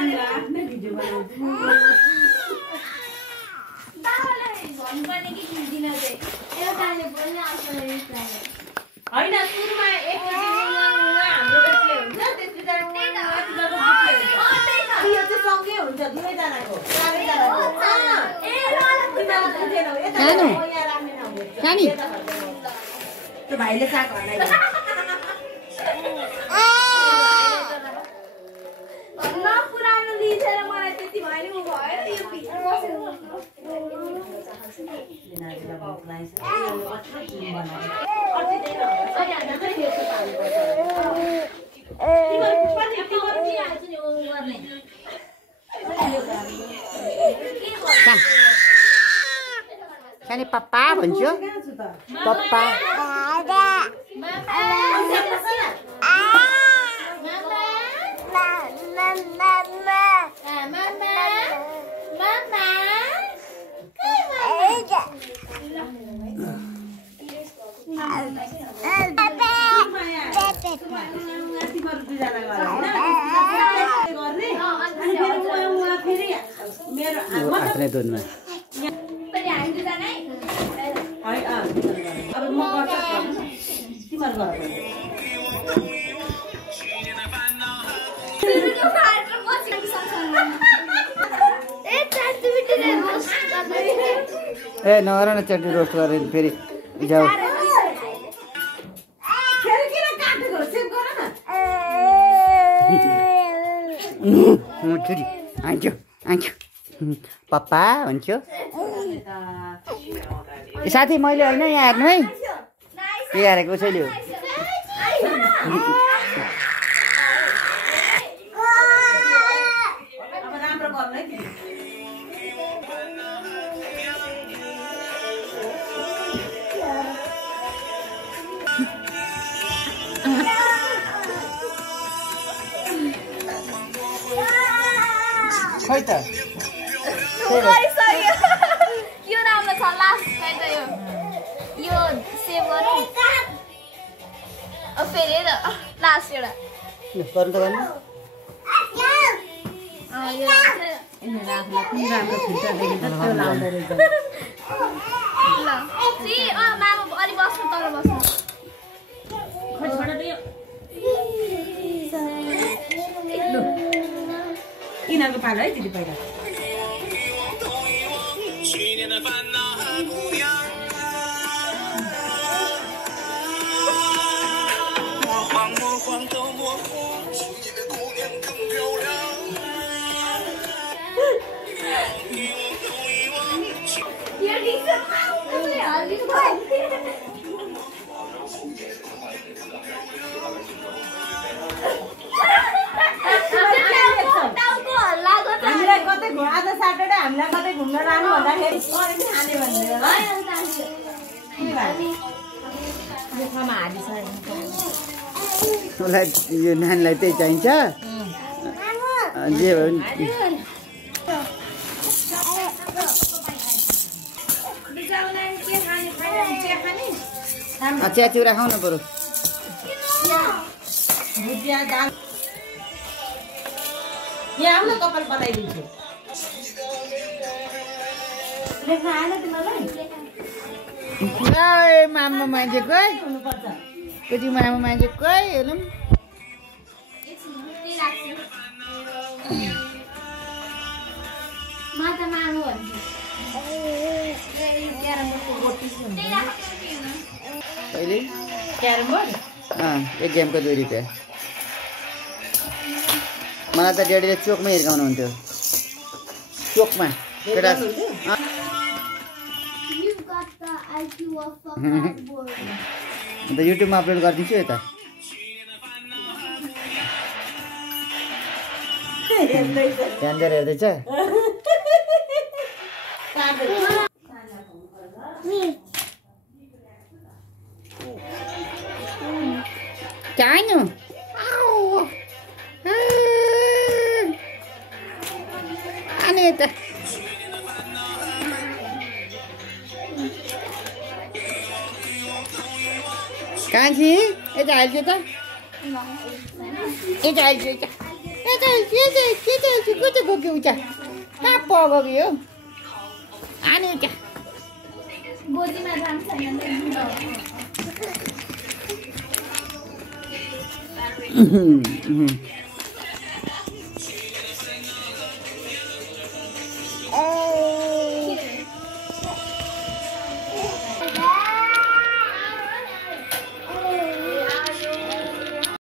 आफ्नै भिडियो बनाउँछु हैन सुरुमा एकचोटी हाम्रो बेटले हुन्छ त्यसपछि यो चाहिँ सँगै हुन्छ दुवैजनाको चारैजनाको त्यो भाइले साग हल्लाइ पुरानो लिएर मलाई त्यति भयो नि भयो यो भित्र बसेर सानी पप्पा भन्छु पप्पा आफ्नै दुधमा अब म गर्छु तिम्रो घर ए नगर न चटनी रोस्ट गरेर फेरि जाऊ छोरी आइन्छ आइन्छ पप्पा भन्छु साथी मैले होइन यहाँ हेर्नु है के हारेको छैन खै त यो राम्रो छ लास्ट यो सेभ गर्नु फेरि लास्ट एउटा गर्नु त गर्नु मामा अलि बस्नु तल बस्नु यिनीहरूको पालो है दिदी पहिला आज सैटरडे हामीलाई कतै घुम्न जानु भन्दाखेरि खाने भन्ने होला यो नानीलाई त्यही चाहिन्छ जे चिया चिउरा खाउन पर्यो यहाँ आउन कपाल बनाइदिन्छु लेख्न आएन तिमीलाई मामा मान्छे कोही कति मामा मान्छे कोही हेरौँ कहिले क्यारम बोर्ड एक गेमको 2 रुपियाँ मलाई त डेडीले चोकमै हिर्काउनुहुन्थ्यो चोकमा केटा अन्त युट्युबमा अपलोड गरिदिन्छु यता ध्यान दिएर हेर्दैछ चाहिनु अनि यता कान्छी यता हाल्छु त यता हाल्छु यता क्या कहाँ पगयो आने क्या गोजीमा जान्छ छैन